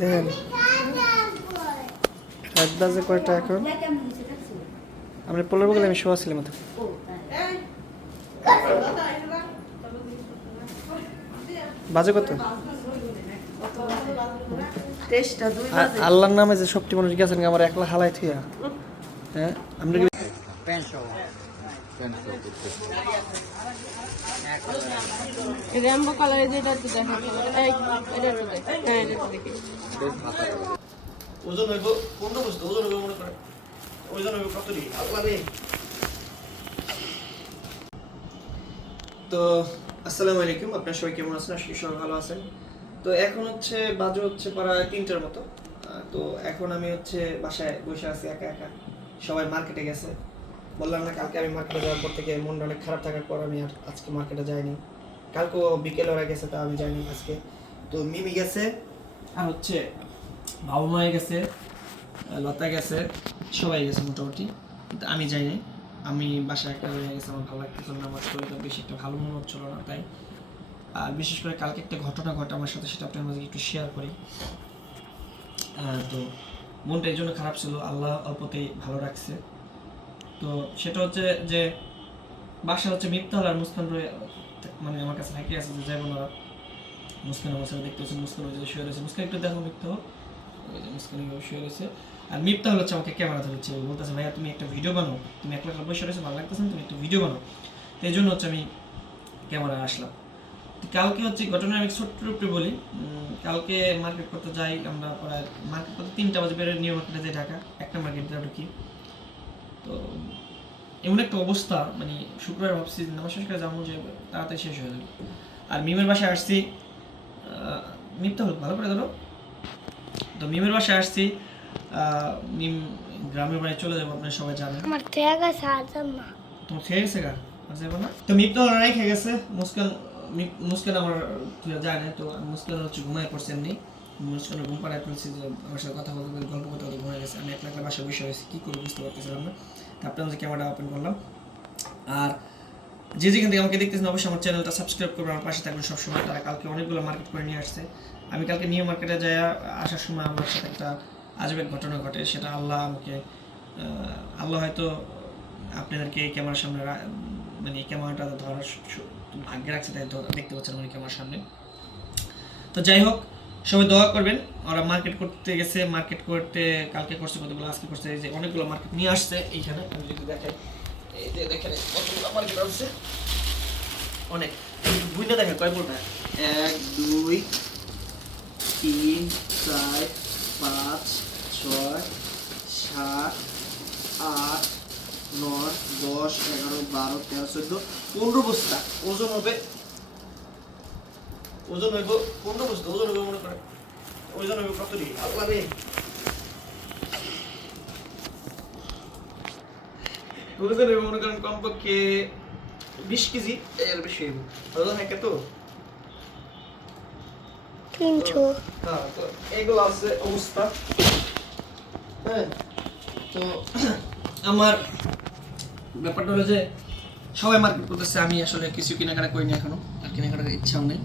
দেখেন। রাত বাজে কয়টা এখন? আমরা পোলার বগলে আমি শোয়া ছিলাম তো বাজে কত? আল্লাহর নামে যে সবটি মানুষ গেছেন আমার একলা হালাই থিয়া হ্যাঁ? আমরা কি হ্যাঁ তো, আসসালামু আলাইকুম। আপনার সবাই কেমন আছেন? আশা সবাই ভালো আছেন। তো এখন হচ্ছে, বাজে হচ্ছে প্রায় তিনটার মতো। তো এখন আমি হচ্ছে বাসায় বসে আছি, একা একা। সবাই মার্কেটে গেছে। বললাম না, কালকে আমি মার্কেটে যাওয়ার পর থেকে মনটা অনেক খারাপ থাকার পর আমি আর আজকে মার্কেটে যাইনি। কালকেও বিকেল ওরা গেছে, তা আমি যাইনি আজকে। তো মিমি গেছে, আর হচ্ছে বাবা মায়ে গেছে, লতা গেছে, সবাই গেছে মোটামুটি। কিন্তু আমি যাইনি। আমি বাসায় একটা হয়ে গেছে, আমার ভালো লাগতেছিল না, আমার শরীরটা বেশি একটা ভালো মনে হচ্ছিল না, তাই। আর বিশেষ করে কালকে একটা ঘটনা ঘটে, আমার সাথে সেটা আপনার মাঝে একটু শেয়ার করি। তো মনটা এই জন্য খারাপ ছিল, আল্লাহ অল্পতেই ভালো রাখছে। তো সেটা হচ্ছে যে বাসা হচ্ছে মিফতাল আর মুসকান মানে আমার কাছে থাকি আছে যে যাই ওরা। মুস্কান আমার সাথে দেখতে পাচ্ছেন মুস্কান ওই যে শুয়ে রয়েছে। মুস্কান, একটু দেখো যে মুস্কান শুয়ে রয়েছে। আর মিফতা হচ্ছে আমাকে ক্যামেরা ধরেছে বলতেছে, ভাইয়া, তুমি একটা ভিডিও বানাও। তুমি একলা একলা বসে রয়েছে, ভালো লাগতেছে তুমি একটা ভিডিও বানাও। তো এই জন্য হচ্ছে আমি ক্যামেরা আসলাম। কালকে হচ্ছে ঘটনা আমি ছোট্ট রূপে বলি। কালকে মার্কেট করতে যাই আমরা মার্কেট করতে তিনটা বাজে, বেরোয় নিউ মার্কেটে যাই ঢাকা। একটা মার্কেট ঢুকি। তো এমন একটা অবস্থা মানে শুক্রবার ভাবছি নামাজ শেষ করে যাব যে তাড়াতাড়ি শেষ হয়ে যাবে। আর মিমের বাসায় আসছি আহ, মিম তো ভালো করে ধরো। তো মিমের বাসায় আসছি মিম গ্রামের বাড়ি চলে যাব আপনারা সবাই জানেন। আমার সাহায্য না। তোমার খেয়ে গেছে গা? যাবে না? তো মিপ তো লড়াই খেয়ে গেছে মুস্কান মুস্কান আমার তুই যায় না তো মুস্কান হচ্ছে ঘুমায় পড়ছে এমনি। মুস্কান ঘুম পাড়ায় যে আমার সাথে কথা বলতে গল্প করতে করতে ঘুমায় গেছে। আমি একলা একলা বসে হয়েছি কী বুঝতে পারতেছিলাম না তো আপনার মধ্যে ক্যামেরাটা ওপেন করলাম। আর যে যেখান থেকে আমাকে দেখতেছেন, অবশ্যই আমার চ্যানেলটা সাবস্ক্রাইব করবেন, আমার পাশে থাকবেন সবসময়। তারা কালকে অনেকগুলো মার্কেট করে নিয়ে আসছে। আমি কালকে নিউ মার্কেটে আসার সময় আমার সাথে একটা আজবের ঘটনা ঘটে। সেটা আল্লাহ আমাকে আল্লাহ হয়তো আপনাদেরকে এই ক্যামেরার সামনে মানে ক্যামেরাটা ধরার ভাগ্যে রাখছে, তাই দেখতে পাচ্ছেন আমার ক্যামেরার সামনে। তো যাই হোক সবাই দোয়া করবেন। ওরা মার্কেট করতে গেছে মার্কেট করতে কালকে করছে কতগুলো আজকে করছে, এই যে অনেকগুলো মার্কেট নিয়ে আসছে এইখানে। আমি যদি দেখাই, এই যে দেখেন কতগুলো মার্কেট আসছে। অনেক। বুঝতে দেখেন, কয় পড়বে এক, দুই, তিন, চার, পাঁচ, ছয়, সাত, আট, নয়, দশ, এগারো, বারো, তেরো, চোদ্দ, পনেরো বস্তা। ওজন হবে ওজন হইব পনেরো বস্তা? ওজন হবে মনে করে ওজন হবে কত রে আল্লাহ রে ওজন হইব মনে করেন কমপক্ষে বিশ কেজি। এর বেশি হইব। ওজন তিনশো। হ্যাঁ তো এগুলো আছে অবস্থা। হ্যাঁ তো আমার ব্যাপারটা হলো যে সবাই মার্কেট করতেছে। আমি আসলে কিছু কেনাকাটা করিনি এখনও। আর কেনাকাটার ইচ্ছাও নেই।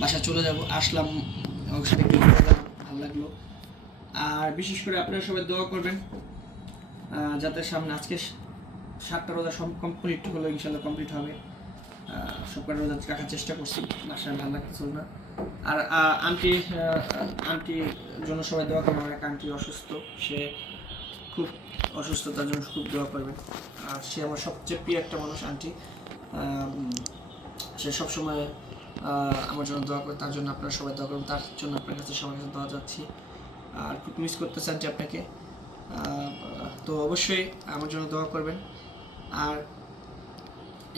বাসায় চলে যাব আসলাম সাথে একটু ভালো লাগল। আর বিশেষ করে আপনারা সবাই দোয়া করবেন যাতে সামনে আজকে সাতটা রোজা সব কমপ্লিট হলো ইনশাল্লাহ কমপ্লিট হবে। আহ, সব রোজা রাখার চেষ্টা করছি বাসায় ভালো লাগতেছিল না। আর আন্টি আন্টির জন্য সবাই দোয়া করবেন আমার এক আন্টি অসুস্থ সে খুব অসুস্থতার জন্য খুব দোয়া করবেন। আর সে আমার সবচেয়ে প্রিয় একটা মানুষ আন্টি। সে সবসময় আমার জন্য দোয়া করে তার জন্য আপনারা সবাই দোয়া করবেন। তার জন্য আপনার কাছে সবার কাছে দোয়া যাচ্ছি আর খুব মিস করতেছে আন্টি আপনাকে। তো অবশ্যই আমার জন্য দোয়া করবেন। আর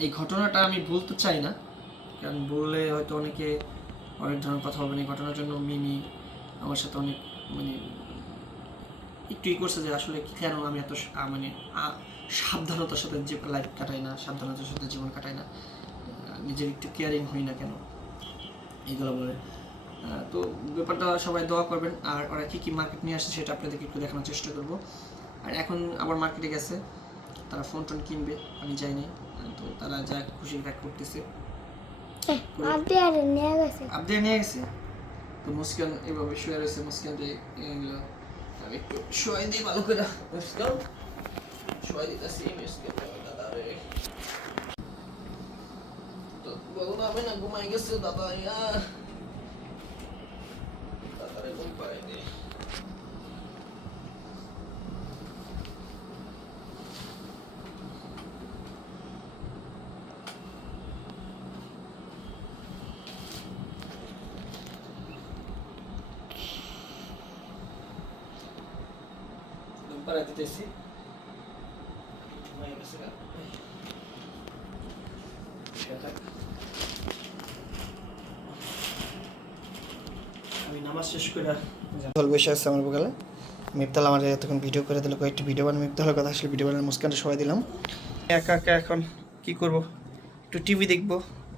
এই ঘটনাটা আমি বলতে চাই না। কারণ বললে হয়তো অনেকে অনেক ধরনের কথা বলবেন। এই ঘটনার জন্য মিমি আমার সাথে অনেক মানে একটু ই করছে যে আসলে কেন আমি এত মানে সাবধানতার সাথে যে লাইফ কাটাই না, সাবধানতার সাথে জীবন কাটাই না। নিজের একটু কেয়ারিং হই না কেন? এইগুলো বলে। তো ব্যাপারটা সবাই দোয়া করবেন। আর ওরা কী কী মার্কেট নিয়ে আসছে সেটা আপনাদেরকে একটু দেখানোর চেষ্টা করব। আর এখন আবার মার্কেটে গেছে। তারা ফোন টোন কিনবে আমি যাইনি তো তারা যা খুশি তা করতেছে। আপনি আর নিয়ে গেছে। আপডেট নিয়ে গেছে? তো মুস্কান এভাবে শুয়ে রয়েছে মুস্কান যে এগুলো আমি একটু শুয়ে দিই ভালো করে। মুস্কান শুয়ে দিতেছি মুস্কান দাদা রে তো বলো না আমি না ঘুমাই গেছে দাদা ইয়া দাদারে ঘুম পাড়াই দে ঘুম পাড়াই দিতেছি ঘুমাই গেছে গা। শুয়ে থাক। আমি নামাজ শেষ করে বসে আসছে আমার মিফতাল আমার এতক্ষণ ভিডিও করে দিল, কয়েকটি ভিডিও বানানো মিফতালের কথা আসলে ভিডিও বানানোর মুস্কানটা সবাই দিলাম। একা একা এখন কি করব? একটু টিভি দেখব,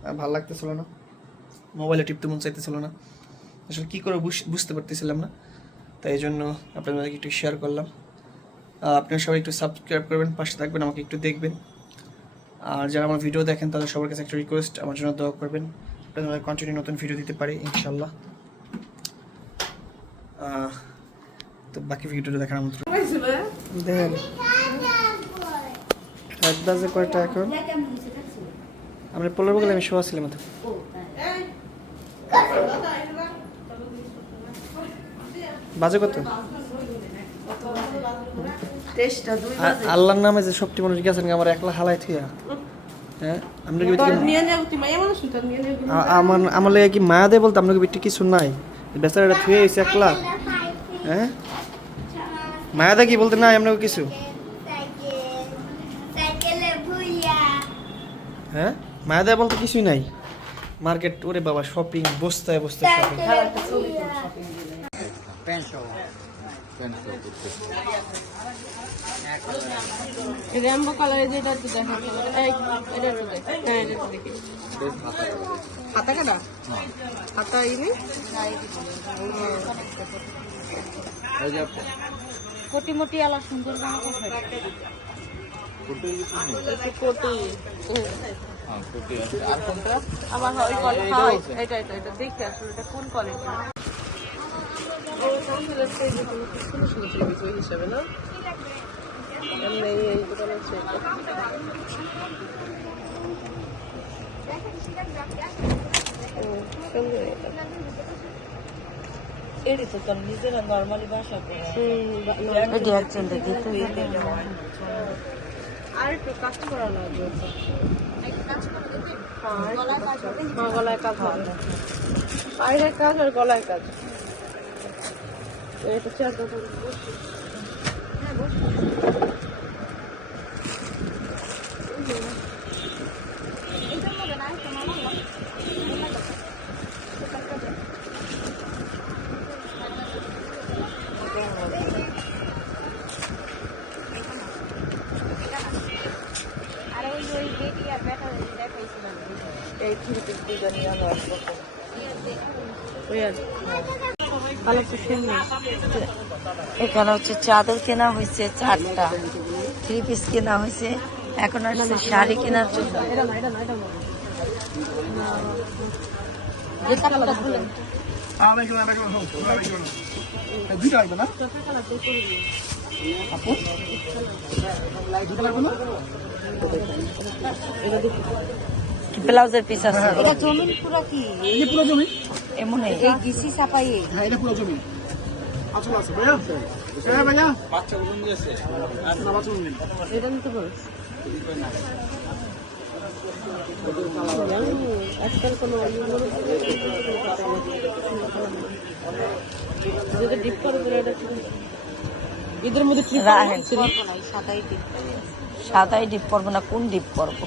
আর ভালো লাগতেছিল না। মোবাইলে টিপতে মন চাইতেছিল না। আসলে কী করে বুঝতে পারতেছিলাম না। তাই এই জন্য আপনাদেরকে একটু শেয়ার করলাম। আপনারা সবাই একটু সাবস্ক্রাইব করবেন, পাশে থাকবেন, আমাকে একটু দেখবেন। আর যারা আমার ভিডিও দেখেন, তাদের সবার কাছে একটা রিকোয়েস্ট আমার জন্য দোয়া করবেন। আপনাদের কন্টিনিউ নতুন ভিডিও দিতে পারি ইনশাল্লাহ তো বাকি ভিডিওটা দেখার মতো দেখেন। এক বাজে কয়টা এখন? আমরা পনেরো বগলে আমি শোয়া ছিলাম তো বাজে কত? আল্লাহর নামে যে সবটি মানুষ গেছেন আমার একলা হালাই থুয়া হ্যাঁ? আমরা কি আমার আমার লাগে কি মায়া দেয় বলতে আপনাকে বিটি কিছু নাই? বেচারাটা থুয়ে এসে একলা। হ্যাঁ? মায়া দা কি বলতে না এমন কিছু? হ্যাঁ? মায়াদা বলতে কিছুই নাই। মার্কেট ওরে বাবা শপিং বস্তায় বস্তায় শপিং র্যাম্বো কালারের যেটা দেখাচ্ছি এটা হ্যাঁ এটা দেখি হাতা কাটা হাতা ইনি কোটি মোটি আলা সুন্দর জামা একটু কোটি। আমার হয় কোয়ালিটি হয় এটা এটা এটা। দেখি আসলে এটা কোন কোয়ালিটি ও তাহলে সেই যে তুমি কি শুনে শুনেছিলে বিজয় হিসাবে না এই দোকানে নিজেরা নর্মালি একজন আর একটু কাজ করা লাগবে হ্যাঁ, গলায় কাজ। হবে। বাইরের কাজ আর গলায় কাজ। তো এটা চেয়ার দোকান বসি। এই থ্রি পিস দুজনই আমার ওই আর কালার তো সুন্দর এখানে হচ্ছে চাদর কেনা হয়েছে চারটা। থ্রি পিস কেনা হয়েছে। এখন আসছে শাড়ি কেনার জন্য। এটা না এটা না এটা না যে কাপড়টা খুলে ব্লাউজের পিস আছে এটা জমিন পুরো। কি পুরো জমিন এমন এই গিসি চাপাই এটা নিতে আজকাল কোনো ডিপ করে এটা সাদাই ডিপ করব না কোন ডিপ করব?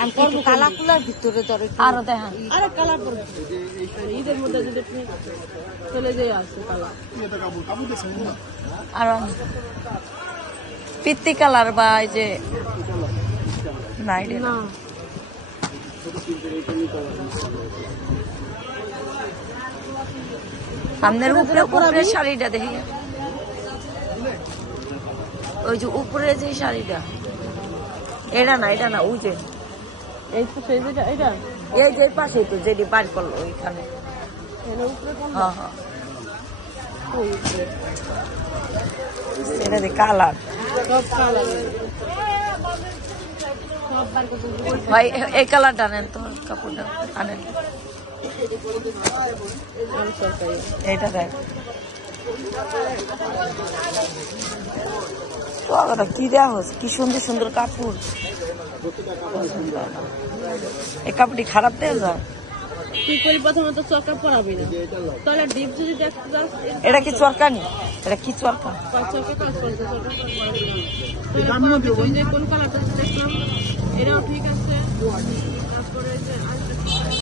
আমি করব কালা কুলার ভিতরে ধরে আরও দেখান। আরে কালার পরে ঈদের মধ্যে যদি ট্রিপ চলে যায় আছে কালা। আর পিত্তি কালার বা এই যে। না সামনের উপরে উপরে শাড়িটা দেখি। ওই যে উপরে যে শাড়িটা। এটা না এটা না ওই যে এই তো সেই যেটা এটা এই যে পাশে তো যেটি বার করল ওইখানে? হ্যাঁ হ্যাঁ। এটা কালার। সব কালার। ভাই এই কালারটা আনেন তো কাপড়টা আনেন। এইটা দেখ। আবার কি দেওয়া হচ্ছে কি সুন্দর সুন্দর কাপড়? এই কাপড়টি খারাপ যায়? তুই করি প্রথমত চকা পরাবি না। তাহলে ডিপ যদি দেখতে যাস এটা কি এটা কি চরকা? কাজ করছে না। কোন কালারটা দেখলাম এটাও ঠিক আছে।